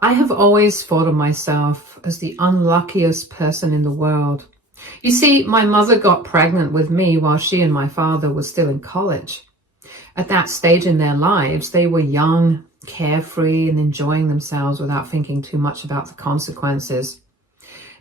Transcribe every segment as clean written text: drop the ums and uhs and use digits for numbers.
I have always thought of myself as the unluckiest person in the world. You see, my mother got pregnant with me while she and my father were still in college. At that stage in their lives, they were young, carefree, and enjoying themselves without thinking too much about the consequences.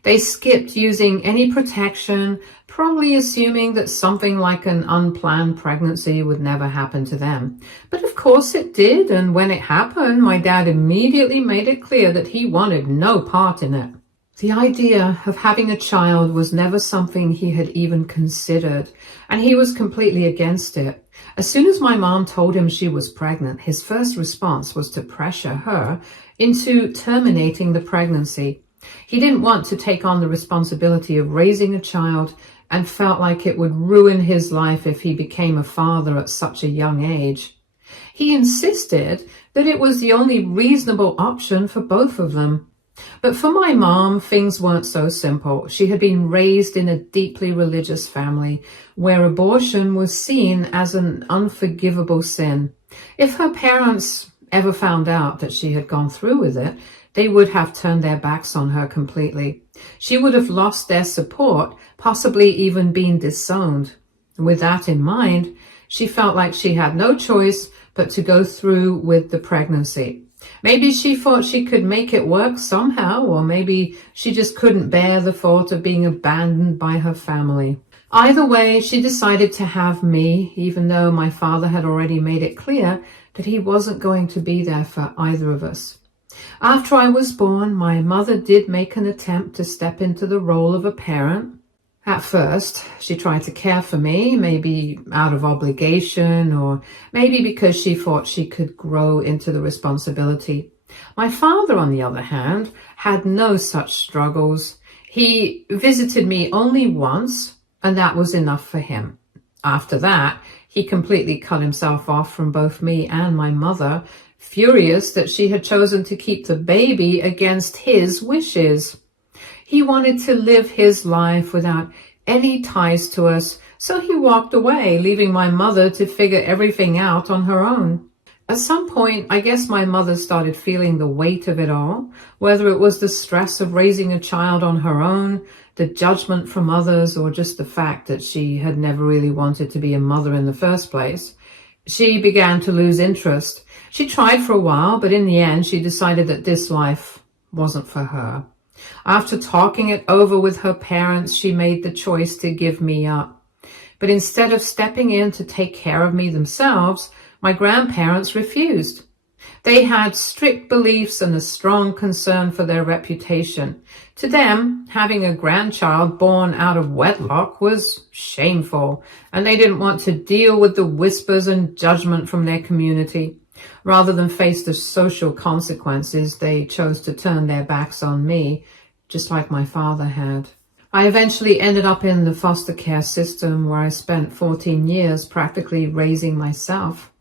They skipped using any protection, probably assuming that something like an unplanned pregnancy would never happen to them. But of course it did, and when it happened, my dad immediately made it clear that he wanted no part in it. The idea of having a child was never something he had even considered, and he was completely against it. As soon as my mom told him she was pregnant, his first response was to pressure her into terminating the pregnancy. He didn't want to take on the responsibility of raising a child and felt like it would ruin his life if he became a father at such a young age. He insisted that it was the only reasonable option for both of them. But for my mom, things weren't so simple. She had been raised in a deeply religious family where abortion was seen as an unforgivable sin. If her parents ever found out that she had gone through with it, they would have turned their backs on her completely. She would have lost their support, possibly even been disowned. With that in mind, she felt like she had no choice but to go through with the pregnancy. Maybe she thought she could make it work somehow, or maybe she just couldn't bear the thought of being abandoned by her family. Either way, she decided to have me, even though my father had already made it clear that he wasn't going to be there for either of us. After I was born, my mother did make an attempt to step into the role of a parent. At first, she tried to care for me, maybe out of obligation, or maybe because she thought she could grow into the responsibility. My father, on the other hand, had no such struggles. He visited me only once, and that was enough for him. After that, he completely cut himself off from both me and my mother, furious that she had chosen to keep the baby against his wishes. He wanted to live his life without any ties to us, so he walked away, leaving my mother to figure everything out on her own. At some point, I guess my mother started feeling the weight of it all, whether it was the stress of raising a child on her own, the judgment from others, or just the fact that she had never really wanted to be a mother in the first place. She began to lose interest. She tried for a while, but in the end, she decided that this life wasn't for her. After talking it over with her parents, she made the choice to give me up. But instead of stepping in to take care of me themselves, my grandparents refused. They had strict beliefs and a strong concern for their reputation. To them, having a grandchild born out of wedlock was shameful, and they didn't want to deal with the whispers and judgment from their community. Rather than face the social consequences, they chose to turn their backs on me, just like my father had. I eventually ended up in the foster care system where I spent 14 years practically raising myself.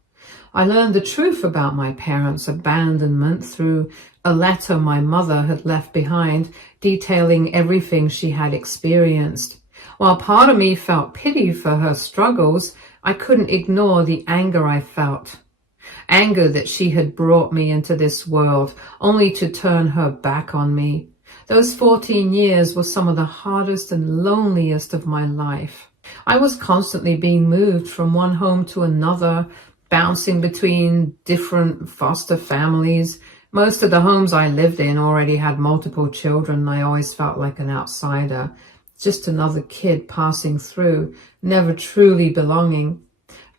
I learned the truth about my parents' abandonment through a letter my mother had left behind detailing everything she had experienced. While part of me felt pity for her struggles, I couldn't ignore the anger I felt. Anger that she had brought me into this world, only to turn her back on me. Those 14 years were some of the hardest and loneliest of my life. I was constantly being moved from one home to another, bouncing between different foster families. Most of the homes I lived in already had multiple children, and I always felt like an outsider, just another kid passing through, never truly belonging.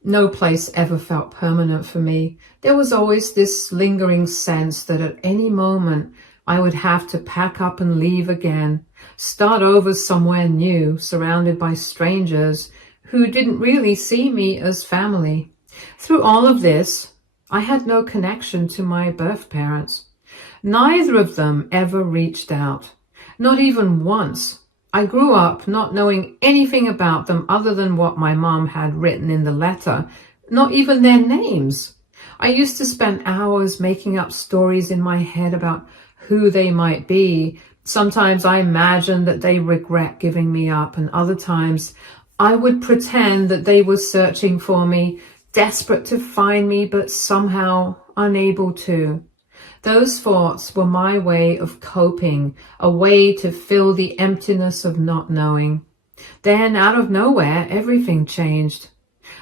No place ever felt permanent for me. There was always this lingering sense that at any moment I would have to pack up and leave again, start over somewhere new, surrounded by strangers who didn't really see me as family. Through all of this, I had no connection to my birth parents. Neither of them ever reached out, not even once. I grew up not knowing anything about them other than what my mom had written in the letter, not even their names. I used to spend hours making up stories in my head about who they might be. Sometimes I imagined that they regret giving me up, and other times I would pretend that they were searching for me, desperate to find me, but somehow unable to. Those thoughts were my way of coping, a way to fill the emptiness of not knowing. Then, out of nowhere, everything changed.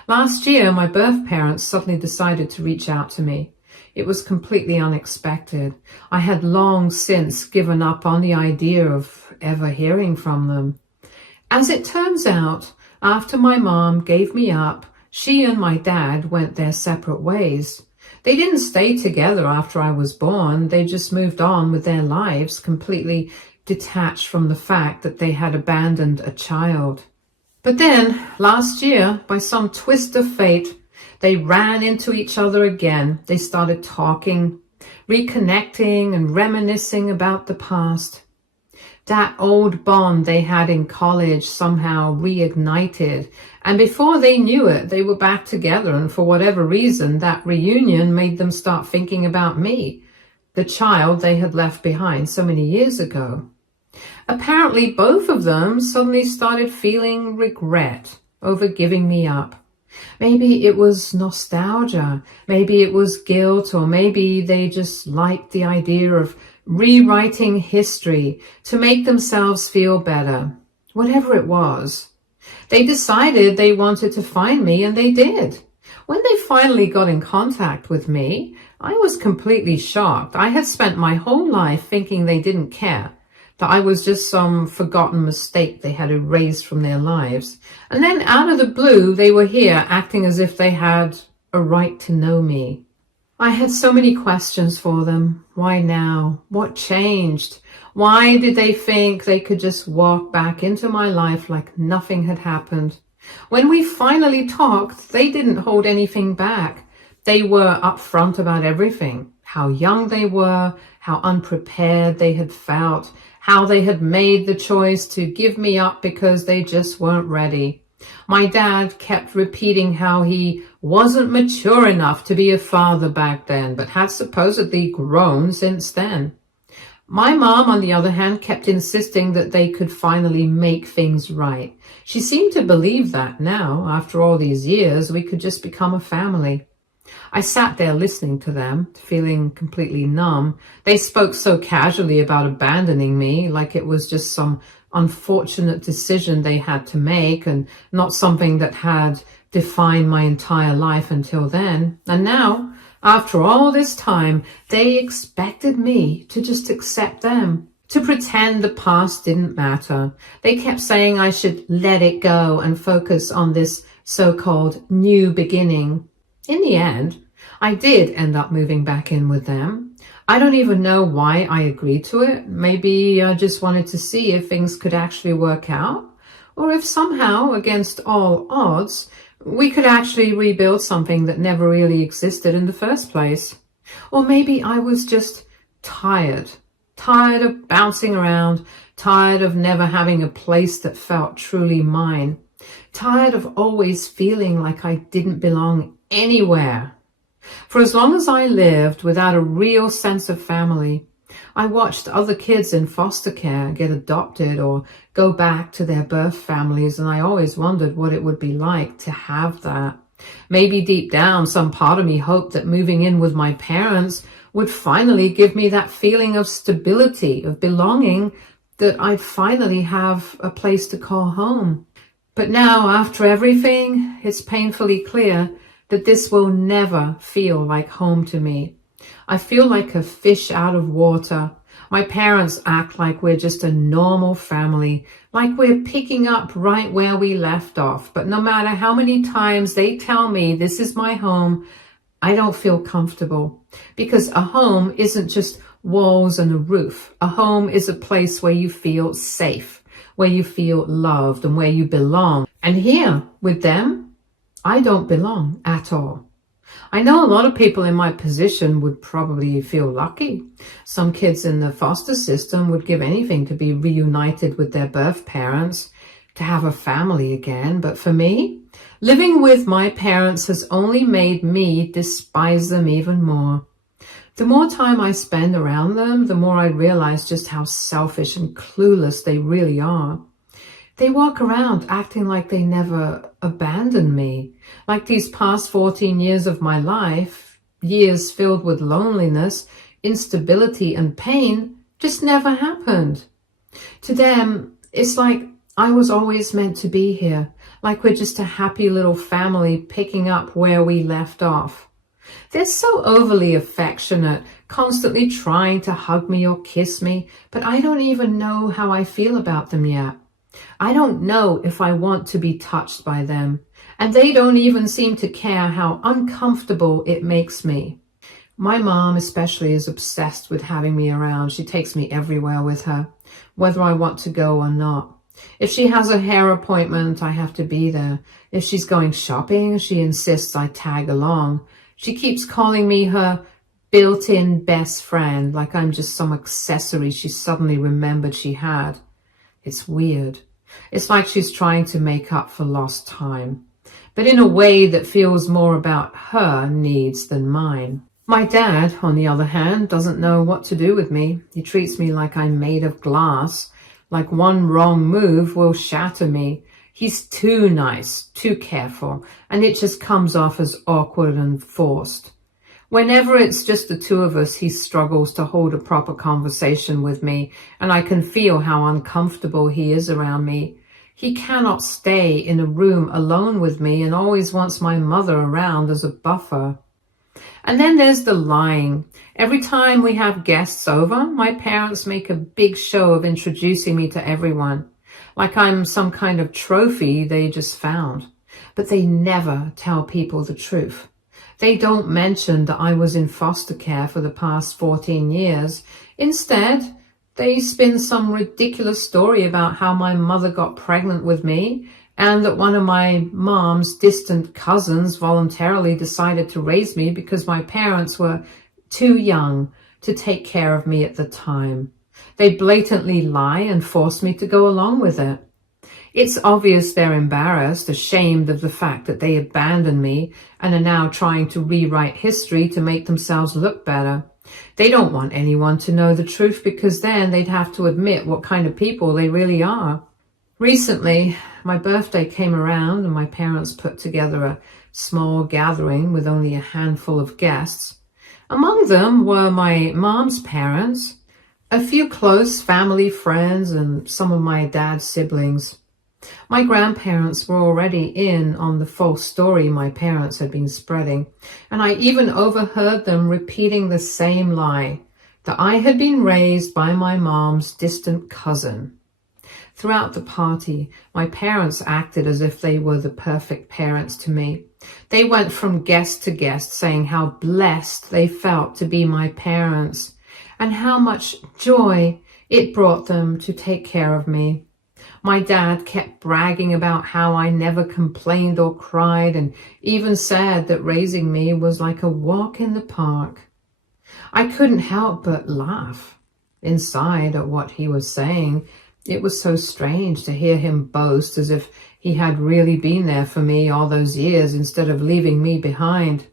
Last year, my birth parents suddenly decided to reach out to me. It was completely unexpected. I had long since given up on the idea of ever hearing from them. As it turns out, after my mom gave me up, she and my dad went their separate ways. They didn't stay together after I was born. They just moved on with their lives, completely detached from the fact that they had abandoned a child. But then, last year, by some twist of fate, they ran into each other again. They started talking, reconnecting and reminiscing about the past. That old bond they had in college somehow reignited, and before they knew it, they were back together, and for whatever reason, that reunion made them start thinking about me, the child they had left behind so many years ago. Apparently, both of them suddenly started feeling regret over giving me up. Maybe it was nostalgia, maybe it was guilt, or maybe they just liked the idea of rewriting history to make themselves feel better. Whatever it was, they decided they wanted to find me, and they did. When they finally got in contact with me, I was completely shocked. I had spent my whole life thinking they didn't care, that I was just some forgotten mistake they had erased from their lives. And then out of the blue, they were here acting as if they had a right to know me. I had so many questions for them. Why now? What changed? Why did they think they could just walk back into my life like nothing had happened? When we finally talked, they didn't hold anything back. They were upfront about everything. How young they were, how unprepared they had felt, how they had made the choice to give me up because they just weren't ready. My dad kept repeating how he wasn't mature enough to be a father back then, but had supposedly grown since then. My mom, on the other hand, kept insisting that they could finally make things right. She seemed to believe that now, after all these years, we could just become a family. I sat there listening to them, feeling completely numb. They spoke so casually about abandoning me, like it was just some unfortunate decision they had to make and not something that had defined my entire life until then. And now, after all this time, they expected me to just accept them, to pretend the past didn't matter. They kept saying I should let it go and focus on this so-called new beginning. In the end, I did end up moving back in with them. I don't even know why I agreed to it. Maybe I just wanted to see if things could actually work out, or if somehow, against all odds, we could actually rebuild something that never really existed in the first place. Or maybe I was just tired of bouncing around, tired of never having a place that felt truly mine, tired of always feeling like I didn't belong anywhere. For as long as I lived without a real sense of family, I watched other kids in foster care get adopted or go back to their birth families, and I always wondered what it would be like to have that. Maybe deep down, some part of me hoped that moving in with my parents would finally give me that feeling of stability, of belonging, that I'd finally have a place to call home. But now, after everything, it's painfully clear that this will never feel like home to me. I feel like a fish out of water. My parents act like we're just a normal family, like we're picking up right where we left off. But no matter how many times they tell me this is my home, I don't feel comfortable. Because a home isn't just walls and a roof. A home is a place where you feel safe, where you feel loved, and where you belong. And here, with them, I don't belong at all. I know a lot of people in my position would probably feel lucky. Some kids in the foster system would give anything to be reunited with their birth parents, to have a family again. But for me, living with my parents has only made me despise them even more. The more time I spend around them, the more I realize just how selfish and clueless they really are. They walk around acting like they never abandoned me, like these past 14 years of my life, years filled with loneliness, instability and pain just never happened. To them, it's like I was always meant to be here, like we're just a happy little family picking up where we left off. They're so overly affectionate, constantly trying to hug me or kiss me, but I don't even know how I feel about them yet. I don't know if I want to be touched by them, and they don't even seem to care how uncomfortable it makes me. My mom especially is obsessed with having me around. She takes me everywhere with her, whether I want to go or not. If she has a hair appointment, I have to be there. If she's going shopping, she insists I tag along. She keeps calling me her built-in best friend, like I'm just some accessory she suddenly remembered she had. It's weird. It's like she's trying to make up for lost time, but in a way that feels more about her needs than mine. My dad, on the other hand, doesn't know what to do with me. He treats me like I'm made of glass, like one wrong move will shatter me. He's too nice, too careful, and it just comes off as awkward and forced. Whenever it's just the two of us, he struggles to hold a proper conversation with me, and I can feel how uncomfortable he is around me. He cannot stay in a room alone with me and always wants my mother around as a buffer. And then there's the lying. Every time we have guests over, my parents make a big show of introducing me to everyone, like I'm some kind of trophy they just found. But they never tell people the truth. They don't mention that I was in foster care for the past 14 years. Instead, they spin some ridiculous story about how my mother got pregnant with me and that one of my mom's distant cousins voluntarily decided to raise me because my parents were too young to take care of me at the time. They blatantly lie and force me to go along with it. It's obvious they're embarrassed, ashamed of the fact that they abandoned me and are now trying to rewrite history to make themselves look better. They don't want anyone to know the truth because then they'd have to admit what kind of people they really are. Recently, my birthday came around and my parents put together a small gathering with only a handful of guests. Among them were my mom's parents, a few close family friends, and some of my dad's siblings. My grandparents were already in on the false story my parents had been spreading, and I even overheard them repeating the same lie, that I had been raised by my mom's distant cousin. Throughout the party, my parents acted as if they were the perfect parents to me. They went from guest to guest saying how blessed they felt to be my parents and how much joy it brought them to take care of me. My dad kept bragging about how I never complained or cried and even said that raising me was like a walk in the park. I couldn't help but laugh inside at what he was saying. It was so strange to hear him boast as if he had really been there for me all those years instead of leaving me behind.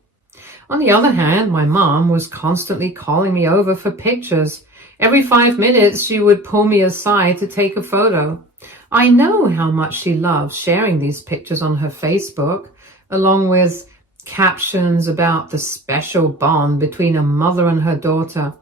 On the other hand, my mom was constantly calling me over for pictures. Every 5 minutes, she would pull me aside to take a photo. I know how much she loves sharing these pictures on her Facebook, along with captions about the special bond between a mother and her daughter.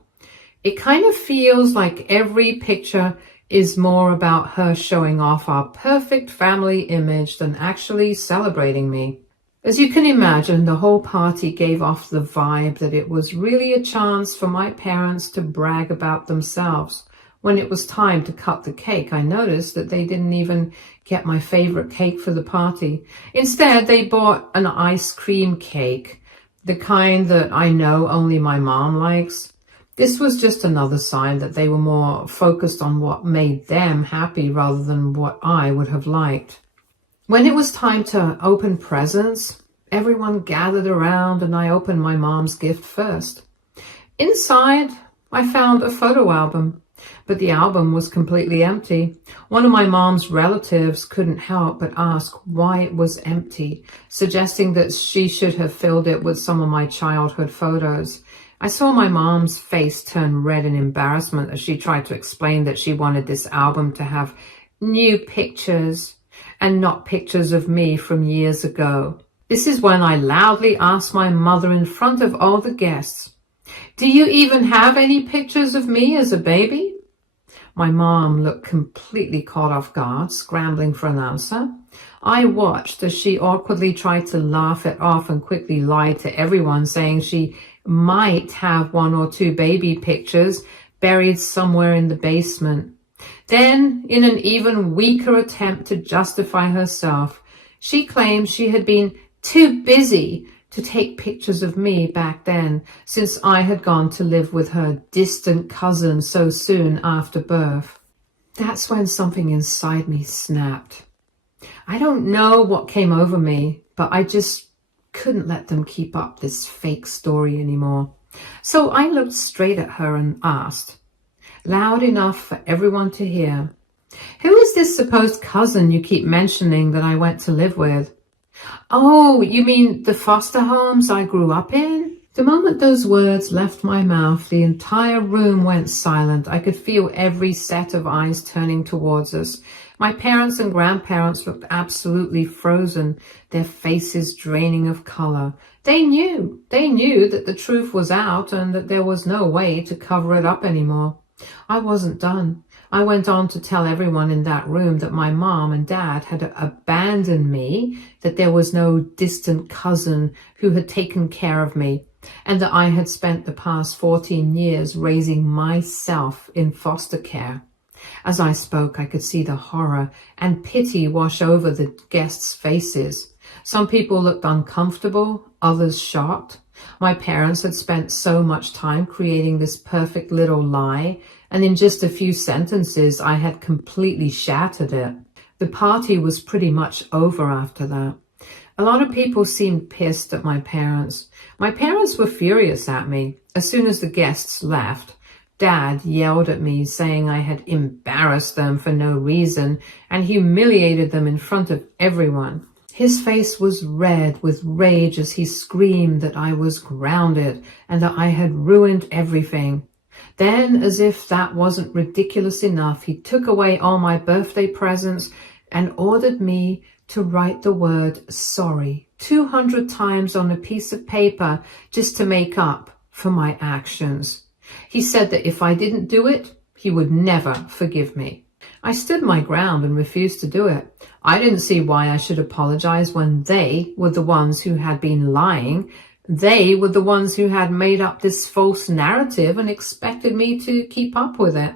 It kind of feels like every picture is more about her showing off our perfect family image than actually celebrating me. As you can imagine, the whole party gave off the vibe that it was really a chance for my parents to brag about themselves. When it was time to cut the cake, I noticed that they didn't even get my favorite cake for the party. Instead, they bought an ice cream cake, the kind that I know only my mom likes. This was just another sign that they were more focused on what made them happy rather than what I would have liked. When it was time to open presents, everyone gathered around and I opened my mom's gift first. Inside, I found a photo album, but the album was completely empty. One of my mom's relatives couldn't help but ask why it was empty, suggesting that she should have filled it with some of my childhood photos. I saw my mom's face turn red in embarrassment as she tried to explain that she wanted this album to have new pictures and not pictures of me from years ago. This is when I loudly asked my mother in front of all the guests, Do you even have any pictures of me as a baby? My mom looked completely caught off guard, scrambling for an answer. I watched as she awkwardly tried to laugh it off and quickly lied to everyone, saying she might have 1 or 2 baby pictures buried somewhere in the basement. Then, in an even weaker attempt to justify herself, she claimed she had been too busy to take pictures of me back then, since I had gone to live with her distant cousin so soon after birth. That's when something inside me snapped. I don't know what came over me, but I just couldn't let them keep up this fake story anymore. So I looked straight at her and asked, loud enough for everyone to hear, "Who is this supposed cousin you keep mentioning that I went to live with?" "Oh, you mean the foster homes I grew up in?" The moment those words left my mouth, the entire room went silent. I could feel every set of eyes turning towards us. My parents and grandparents looked absolutely frozen, their faces draining of color. They knew that the truth was out and that there was no way to cover it up anymore. I wasn't done. I went on to tell everyone in that room that my mom and dad had abandoned me, that there was no distant cousin who had taken care of me, and that I had spent the past 14 years raising myself in foster care. As I spoke, I could see the horror and pity wash over the guests' faces. Some people looked uncomfortable, others shocked. My parents had spent so much time creating this perfect little lie, and in just a few sentences, I had completely shattered it. The party was pretty much over after that. A lot of people seemed pissed at my parents. My parents were furious at me. As soon as the guests left, Dad yelled at me, saying I had embarrassed them for no reason and humiliated them in front of everyone. His face was red with rage as he screamed that I was grounded and that I had ruined everything. Then, as if that wasn't ridiculous enough, he took away all my birthday presents and ordered me to write the word sorry 200 times on a piece of paper just to make up for my actions. He said that if I didn't do it, he would never forgive me. I stood my ground and refused to do it. I didn't see why I should apologize when they were the ones who had been lying. They were the ones who had made up this false narrative and expected me to keep up with it.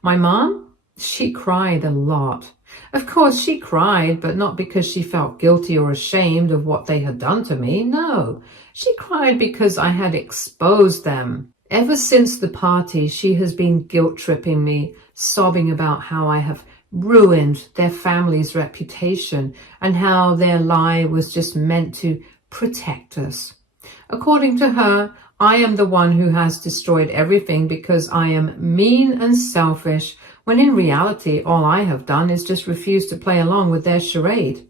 My mom, she cried a lot. Of course, she cried, but not because she felt guilty or ashamed of what they had done to me. No, she cried because I had exposed them. Ever since the party, she has been guilt-tripping me, sobbing about how I have ruined their family's reputation and how their lie was just meant to protect us. According to her, I am the one who has destroyed everything because I am mean and selfish, when in reality, all I have done is just refuse to play along with their charade.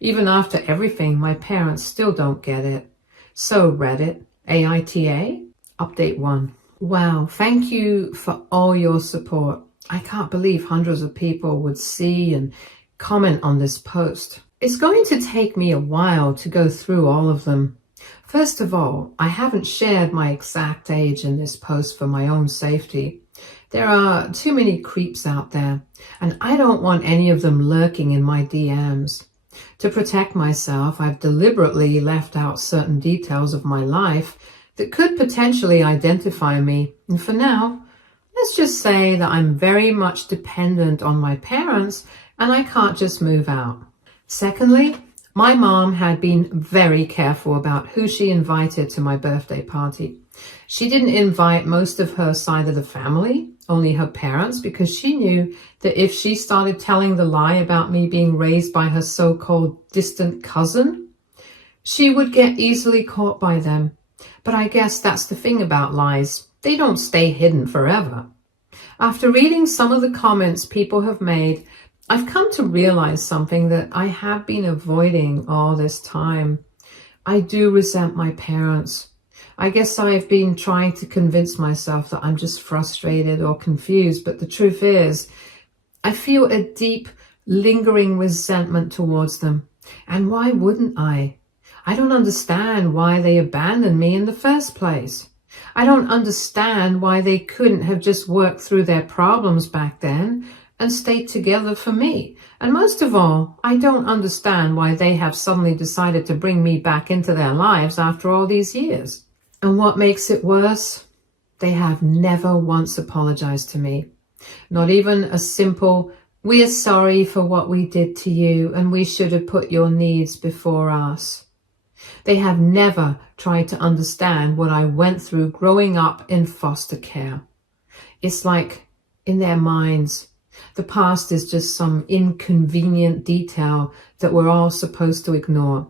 Even after everything, my parents still don't get it. So Reddit, AITA, Update 1. Wow, thank you for all your support. I can't believe hundreds of people would see and comment on this post. It's going to take me a while to go through all of them. First of all, I haven't shared my exact age in this post for my own safety. There are too many creeps out there, and I don't want any of them lurking in my DMs. To protect myself, I've deliberately left out certain details of my life that could potentially identify me. And for now, let's just say that I'm very much dependent on my parents and I can't just move out. Secondly, my mom had been very careful about who she invited to my birthday party. She didn't invite most of her side of the family, only her parents, because she knew that if she started telling the lie about me being raised by her so-called distant cousin, she would get easily caught by them. But I guess that's the thing about lies. They don't stay hidden forever. After reading some of the comments people have made, I've come to realize something that I have been avoiding all this time. I do resent my parents. I guess I've been trying to convince myself that I'm just frustrated or confused, but the truth is, I feel a deep, lingering resentment towards them. And why wouldn't I? I don't understand why they abandoned me in the first place. I don't understand why they couldn't have just worked through their problems back then and stayed together for me. And most of all, I don't understand why they have suddenly decided to bring me back into their lives after all these years. And what makes it worse? They have never once apologized to me. Not even a simple, "We are sorry for what we did to you and we should have put your needs before us." They have never tried to understand what I went through growing up in foster care. It's like, in their minds, the past is just some inconvenient detail that we're all supposed to ignore.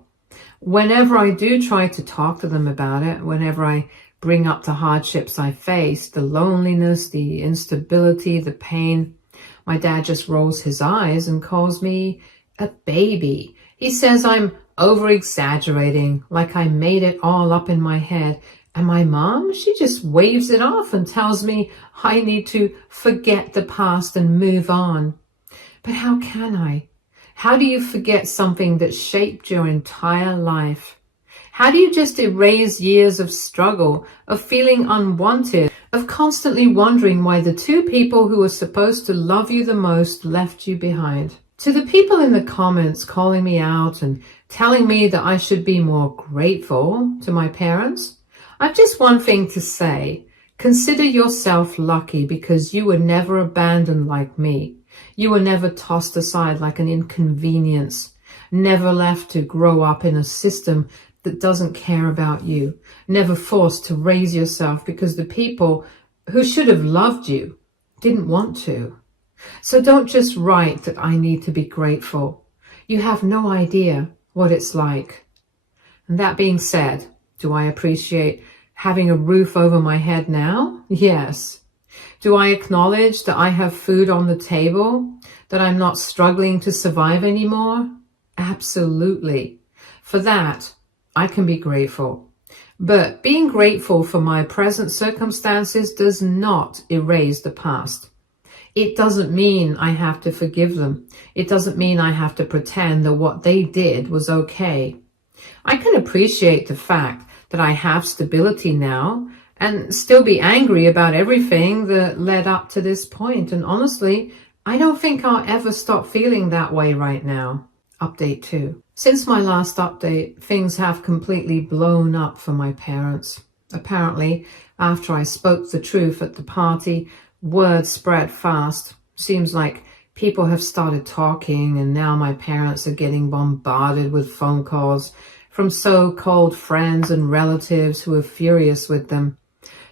Whenever I do try to talk to them about it, whenever I bring up the hardships I faced, the loneliness, the instability, the pain, my dad just rolls his eyes and calls me a baby. He says I'm over-exaggerating, like I made it all up in my head. And my mom, she just waves it off and tells me I need to forget the past and move on. But how can I? How do you forget something that shaped your entire life? How do you just erase years of struggle, of feeling unwanted, of constantly wondering why the two people who were supposed to love you the most left you behind? To the people in the comments calling me out and telling me that I should be more grateful to my parents, I've just one thing to say. Consider yourself lucky because you were never abandoned like me. You were never tossed aside like an inconvenience, never left to grow up in a system that doesn't care about you, never forced to raise yourself because the people who should have loved you didn't want to. So don't just write that I need to be grateful. You have no idea what it's like. And that being said, do I appreciate having a roof over my head now? Yes. Do I acknowledge that I have food on the table, that I'm not struggling to survive anymore? Absolutely. For that, I can be grateful. But being grateful for my present circumstances does not erase the past. It doesn't mean I have to forgive them. It doesn't mean I have to pretend that what they did was okay. I can appreciate the fact that I have stability now and still be angry about everything that led up to this point. And honestly, I don't think I'll ever stop feeling that way right now. Update 2. Since my last update, things have completely blown up for my parents. Apparently, after I spoke the truth at the party, word spread fast. Seems like people have started talking and now my parents are getting bombarded with phone calls from so-called friends and relatives who are furious with them.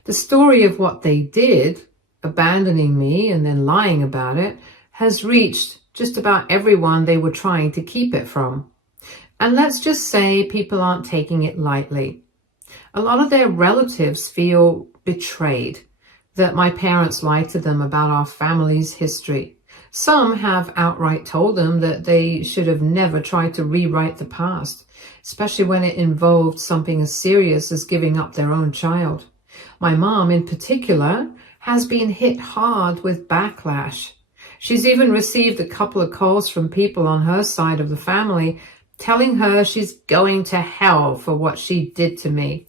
The story of what they did, abandoning me and then lying about it, has reached just about everyone they were trying to keep it from. And let's just say people aren't taking it lightly. A lot of their relatives feel betrayed that my parents lied to them about our family's history. Some have outright told them that they should have never tried to rewrite the past, especially when it involved something as serious as giving up their own child. My mom, in particular, has been hit hard with backlash. She's even received a couple of calls from people on her side of the family telling her she's going to hell for what she did to me.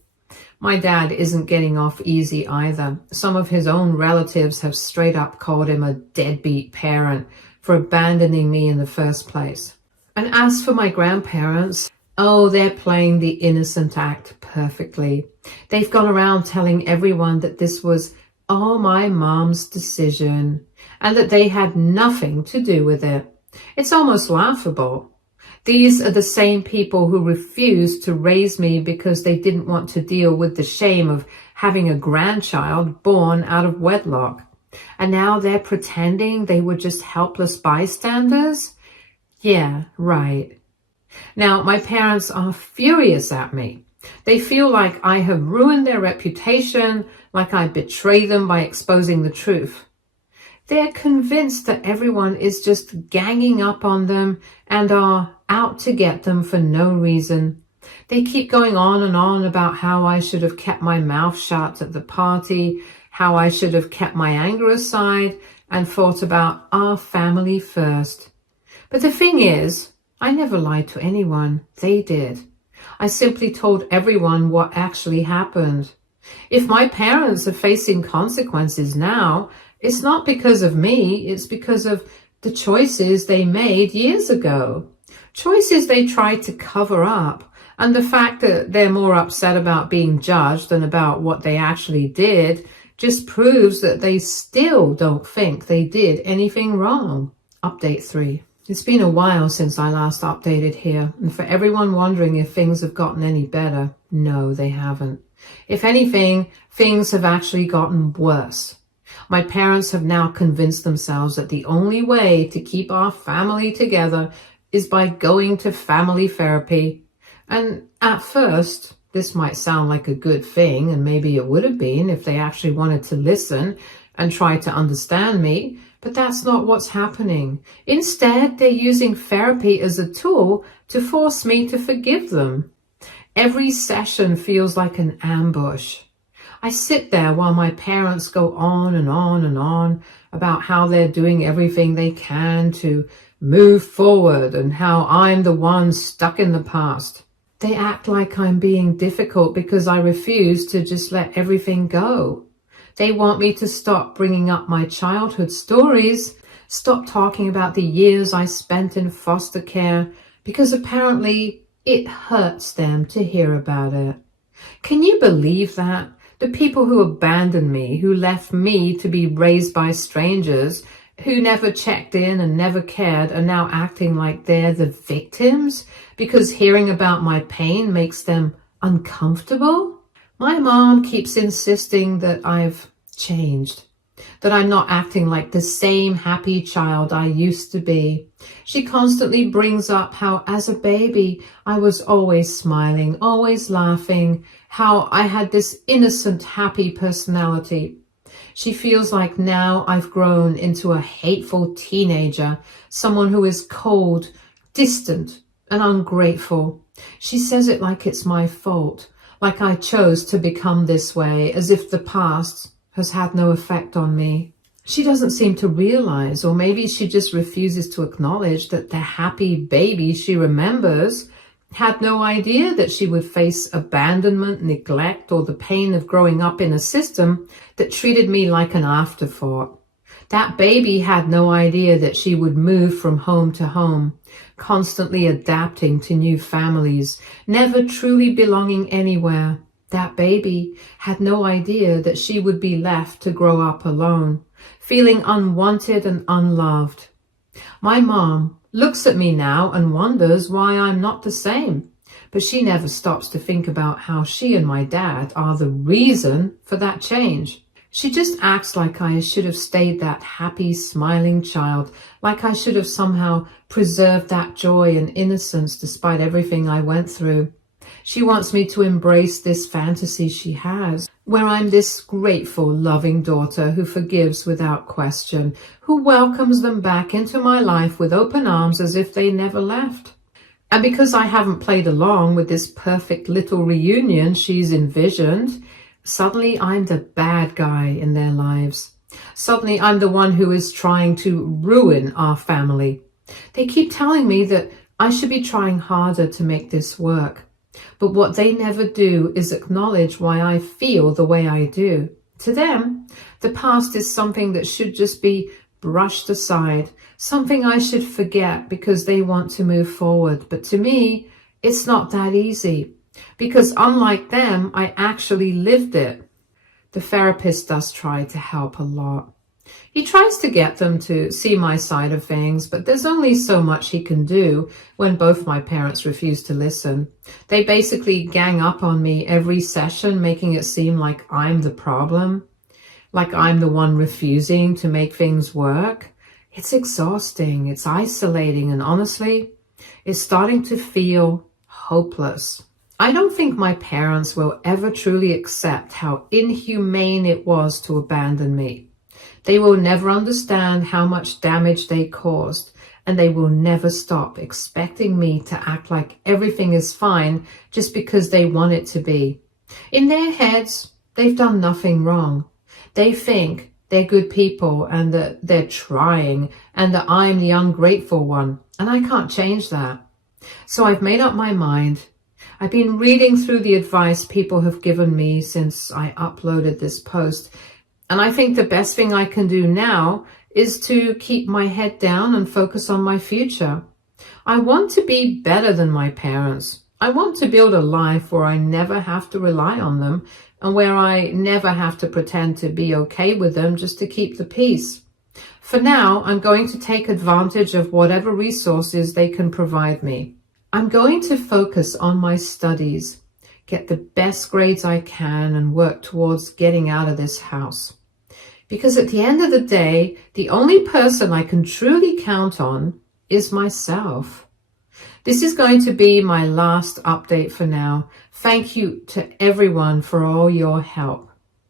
My dad isn't getting off easy either. Some of his own relatives have straight up called him a deadbeat parent for abandoning me in the first place. And as for my grandparents, oh, they're playing the innocent act perfectly. They've gone around telling everyone that this was all my mom's decision and that they had nothing to do with it. It's almost laughable. These are the same people who refused to raise me because they didn't want to deal with the shame of having a grandchild born out of wedlock. And now they're pretending they were just helpless bystanders? Yeah, right. Now, my parents are furious at me. They feel like I have ruined their reputation, like I betrayed them by exposing the truth. They're convinced that everyone is just ganging up on them and are out to get them for no reason. They keep going on and on about how I should have kept my mouth shut at the party, how I should have kept my anger aside and thought about our family first. But the thing is, I never lied to anyone. They did. I simply told everyone what actually happened. If my parents are facing consequences now, it's not because of me, it's because of the choices they made years ago. Choices they tried to cover up, and the fact that they're more upset about being judged than about what they actually did just proves that they still don't think they did anything wrong. Update 3. It's been a while since I last updated here, and for everyone wondering if things have gotten any better, no, they haven't. If anything, things have actually gotten worse. My parents have now convinced themselves that the only way to keep our family together is by going to family therapy. And at first, this might sound like a good thing, and maybe it would have been if they actually wanted to listen and try to understand me, but that's not what's happening. Instead, they're using therapy as a tool to force me to forgive them. Every session feels like an ambush. I sit there while my parents go on and on and on about how they're doing everything they can to move forward and how I'm the one stuck in the past. They act like I'm being difficult because I refuse to just let everything go. They want me to stop bringing up my childhood stories, stop talking about the years I spent in foster care, because apparently it hurts them to hear about it. Can you believe that? The people who abandoned me, who left me to be raised by strangers, who never checked in and never cared, are now acting like they're the victims because hearing about my pain makes them uncomfortable? My mom keeps insisting that I've changed, that I'm not acting like the same happy child I used to be. She constantly brings up how as a baby I was always smiling, always laughing, how I had this innocent, happy personality. She feels like now I've grown into a hateful teenager, someone who is cold, distant, and ungrateful. She says it like it's my fault, like I chose to become this way, as if the past has had no effect on me. She doesn't seem to realize, or maybe she just refuses to acknowledge, that the happy baby she remembers had no idea that she would face abandonment, neglect, or the pain of growing up in a system that treated me like an afterthought. That baby had no idea that she would move from home to home, constantly adapting to new families, never truly belonging anywhere. That baby had no idea that she would be left to grow up alone, feeling unwanted and unloved. My mom looks at me now and wonders why I'm not the same, but she never stops to think about how she and my dad are the reason for that change. She just acts like I should have stayed that happy, smiling child, like I should have somehow preserved that joy and innocence despite everything I went through. She wants me to embrace this fantasy she has, where I'm this grateful, loving daughter who forgives without question, who welcomes them back into my life with open arms as if they never left. And because I haven't played along with this perfect little reunion she's envisioned, suddenly I'm the bad guy in their lives. Suddenly I'm the one who is trying to ruin our family. They keep telling me that I should be trying harder to make this work. But what they never do is acknowledge why I feel the way I do. To them, the past is something that should just be brushed aside, something I should forget because they want to move forward. But to me, it's not that easy, because unlike them, I actually lived it. The therapist does try to help a lot. He tries to get them to see my side of things, but there's only so much he can do when both my parents refuse to listen. They basically gang up on me every session, making it seem like I'm the problem, like I'm the one refusing to make things work. It's exhausting, it's isolating, and honestly, it's starting to feel hopeless. I don't think my parents will ever truly accept how inhumane it was to abandon me. They will never understand how much damage they caused, and they will never stop expecting me to act like everything is fine just because they want it to be. In their heads, they've done nothing wrong. They think they're good people and that they're trying and that I'm the ungrateful one, and I can't change that. So I've made up my mind. I've been reading through the advice people have given me since I uploaded this post, and I think the best thing I can do now is to keep my head down and focus on my future. I want to be better than my parents. I want to build a life where I never have to rely on them and where I never have to pretend to be okay with them just to keep the peace. For now, I'm going to take advantage of whatever resources they can provide me. I'm going to focus on my studies, get the best grades I can, and work towards getting out of this house. Because at the end of the day, the only person I can truly count on is myself. This is going to be my last update for now. Thank you to everyone for all your help.